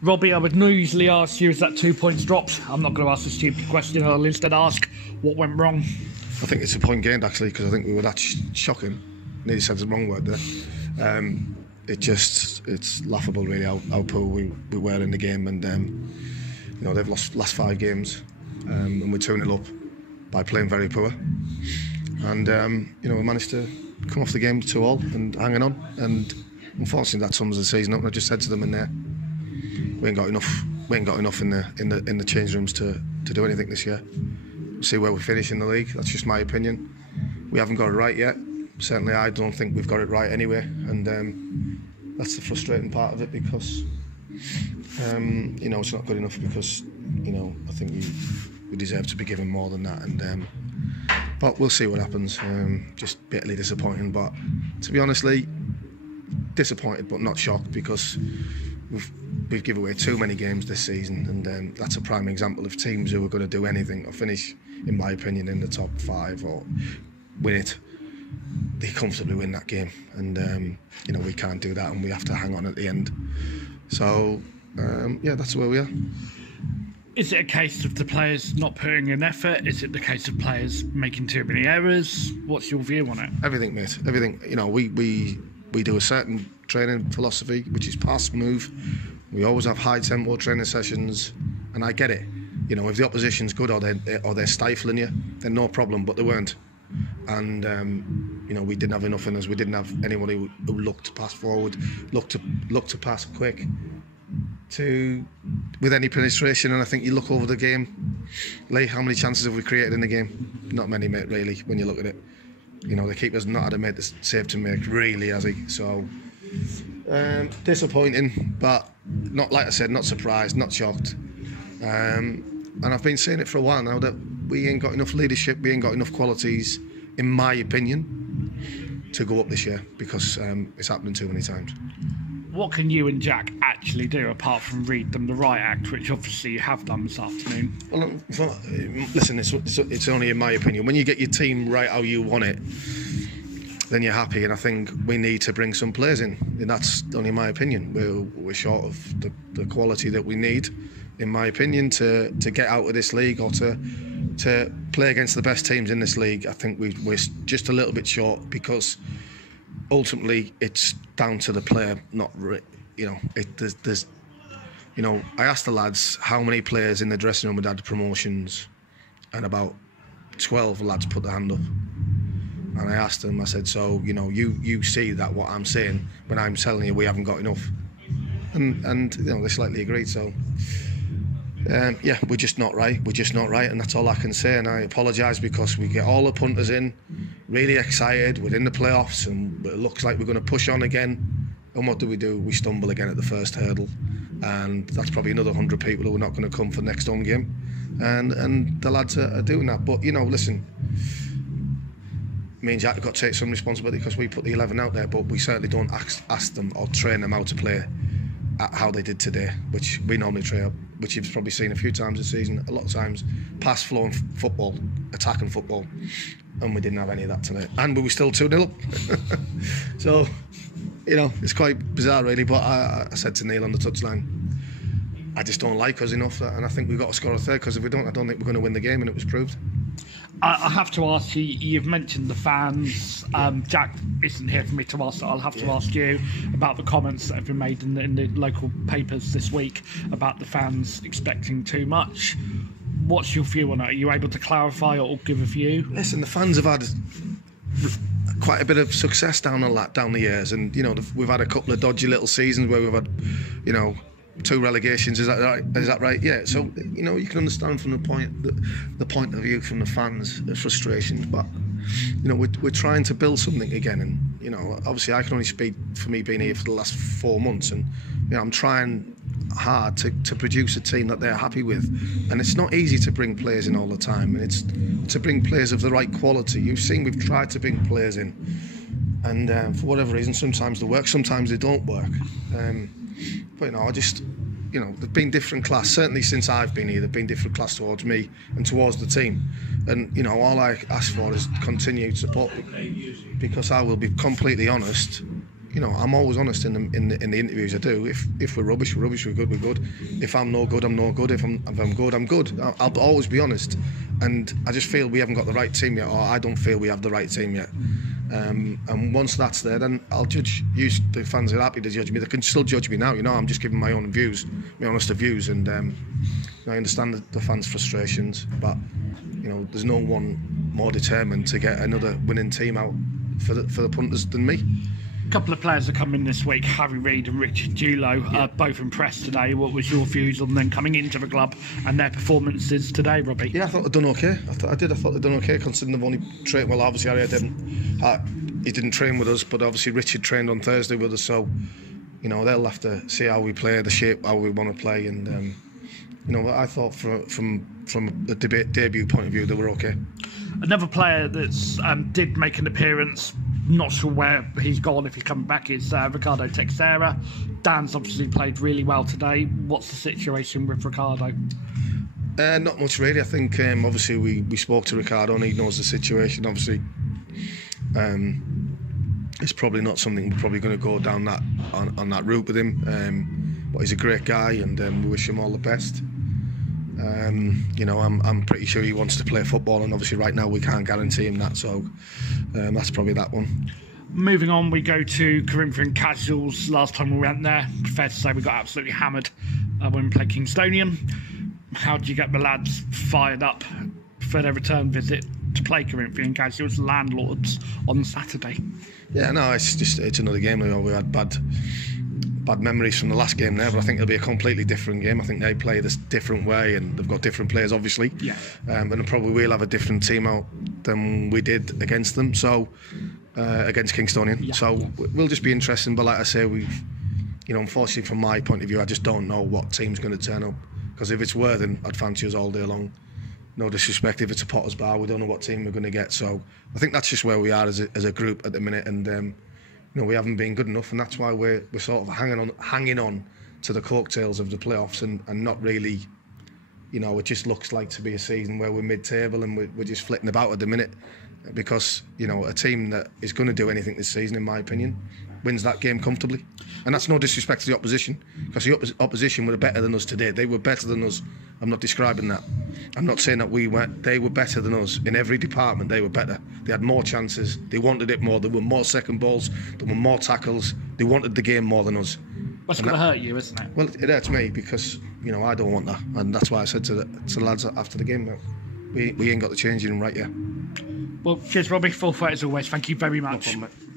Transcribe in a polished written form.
Robbie, I would usually ask you, is that 2 points dropped? I'm not going to ask a stupid question. I'll instead ask what went wrong. I think it's a point gained, actually, because I think we were that shocking. Nearly said the wrong word there. It's laughable, really, how poor we were in the game. And, they've lost last 5 games. And we're 2-0 up by playing very poor. And, we managed to come off the game 2-2 and hanging on. And unfortunately, that sums the season up. And I just said to them in there, we ain't got enough in the change rooms to do anything this year. We'll see where we finish in the league. That's just my opinion. We haven't got it right yet. Certainly, I don't think we've got it right anyway. And that's the frustrating part of it, because it's not good enough, because I think we deserve to be given more than that. And but we'll see what happens. Just bitterly disappointing, but to be honestly, disappointed but not shocked, because we've given away too many games this season, and that's a prime example of teams who are going to do anything or finish, in my opinion, in the top 5 or win it. They comfortably win that game, and we can't do that, and we have to hang on at the end. So that's where we are. Is it a case of the players not putting in effort? Is it the case of players making too many errors? What's your view on it? Everything, mate. Everything. We do a certain training philosophy, which is pass, move. We always have high tempo training sessions, and I get it. If the opposition's good or they're stifling you, then no problem. But they weren't, and we didn't have enough in us. We didn't have anybody who looked to pass forward, looked to pass quick, with any penetration. And I think you look over the game, Lee, how many chances have we created in the game? Not many, mate. Really, when you look at it. The keeper's not had a made the save to make, really, has he? So disappointing, but not, like I said, not surprised, not shocked. And I've been saying it for a while now, that we ain't got enough leadership, we ain't got enough qualities, in my opinion, to go up this year, because it's happening too many times. What can you and Jack actually do apart from read them the right act, which obviously you have done this afternoon? Well, listen, it's only in my opinion. When you get your team right how you want it, then you're happy. And I think we need to bring some players in, and that's only my opinion. We're short of the quality that we need, in my opinion, to get out of this league, or to play against the best teams in this league. I think we're just a little bit short, because ultimately it's down to the player, not there's I asked the lads how many players in the dressing room had had promotions, and about 12 lads put their hand up. And I asked them, I said, so you see that what I'm saying when I'm telling you we haven't got enough, and they slightly agreed. So we're just not right. We're just not right, and that's all I can say. And I apologise, because we get all the punters in, really excited. We're in the playoffs, and it looks like we're going to push on again. And what do? We stumble again at the first hurdle, and that's probably another 100 people who are not going to come for the next home game. And the lads are doing that. But listen, me and Jack have got to take some responsibility, because we put the 11 out there, but we certainly don't ask them or train them how to play how they did today, which we normally train, which you've probably seen a few times this season. A lot of times, pass flowing football, attacking football, and we didn't have any of that tonight, and we were still 2-0 up. So, it's quite bizarre, really. But I said to Neil on the touchline, I just don't like us enough, and I think we've got to score a third, because if we don't, I don't think we're going to win the game, and it was proved. I have to ask you, you've mentioned the fans. Jack isn't here for me to ask, so I'll have to ask you about the comments that have been made in the local papers this week about the fans expecting too much. What's your view on it? Are you able to clarify or give a view? Listen, the fans have had quite a bit of success down the years, and we've had a couple of dodgy little seasons where we've had 2 relegations. Is that right? Yeah. So you can understand from the point of view from the fans, the frustrations, but we're trying to build something again, and obviously I can only speak for me being here for the last 4 months, and I'm trying hard to produce a team that they're happy with, and it's not easy to bring players in all the time, and it's to bring players of the right quality. You've seen we've tried to bring players in, and for whatever reason, sometimes they work, sometimes they don't work. But I just, there's been different class. Certainly since I've been here, there's been different class towards me and towards the team. And all I ask for is continued support, because I will be completely honest. you know, I'm always honest in the interviews I do. If we're rubbish, we're rubbish. We're good, we're good. If I'm no good, I'm no good. If I'm good, I'm good. I'll always be honest. And I just feel we haven't got the right team yet, or I don't feel we have the right team yet. And once that's there, then I'll judge you. The fans are happy to judge me. They can still judge me now. You know, I'm just giving my own views, my honest views, and I understand the fans' frustrations, but you know, there's no one more determined to get another winning team out for the punters than me. A couple of players are coming this week, Harry Reid and Richard Dulo, both impressed today. What was your views on them coming into the club and their performances today, Robbie? Yeah, I thought they'd done okay. I thought they'd done okay, considering they've only trained. Well, obviously Harry he didn't train with us, but obviously Richard trained on Thursday with us, so you know, they'll have to see how we play, the shape, how we want to play, and you know, I thought from a debut point of view, they were okay. Another player that's did make an appearance, not sure where he's gone, if he's coming back, is Ricardo Texeira. Dan's obviously played really well today. What's the situation with Ricardo? Not much really. I think obviously we spoke to Ricardo and he knows the situation. Obviously, it's probably not something we're probably going to go down that on that route with him. But he's a great guy, and we wish him all the best. You know, I'm pretty sure he wants to play football, and obviously right now we can't guarantee him that, so that's probably that one. Moving on, we go to Corinthian Casuals. Last time we went there, fair to say we got absolutely hammered when we played Kingstonian. How do you get the lads fired up for their return visit to play Corinthian Casuals, landlords, on Saturday? Yeah, no, it's another game. You know, we had bad memories from the last game there, but I think it'll be a completely different game. I think they play this different way, and they've got different players, obviously. Yeah. And probably we'll have a different team out than we did against them. So against Kingstonian. Yeah. So we'll just be interesting. But like I say, you know, unfortunately from my point of view, I just don't know what team's going to turn up. Because if it's Worthing, I'd fancy us all day long. No disrespect, if it's a Potter's Bar, we don't know what team we're going to get. So I think that's just where we are as a group at the minute, and you know, we haven't been good enough, and that's why we're sort of hanging on to the coattails of the playoffs, and not really, you know, it just looks like to be a season where we're mid-table and we're just flitting about at the minute, because you know, a team that is going to do anything this season, in my opinion, wins that game comfortably. And that's no disrespect to the opposition, because the opposition were better than us today. They were better than us. I'm not describing that. I'm not saying that we weren't. They were better than us in every department. They were better. They had more chances. They wanted it more. There were more second balls. There were more tackles. They wanted the game more than us. That's going to hurt you, isn't it? Well, it hurts me, because you know, I don't want that, and that's why I said to the lads after the game that we ain't got the changing room right yet. Well, cheers, Robbie. Full fight as always. Thank you very much. No problem, mate.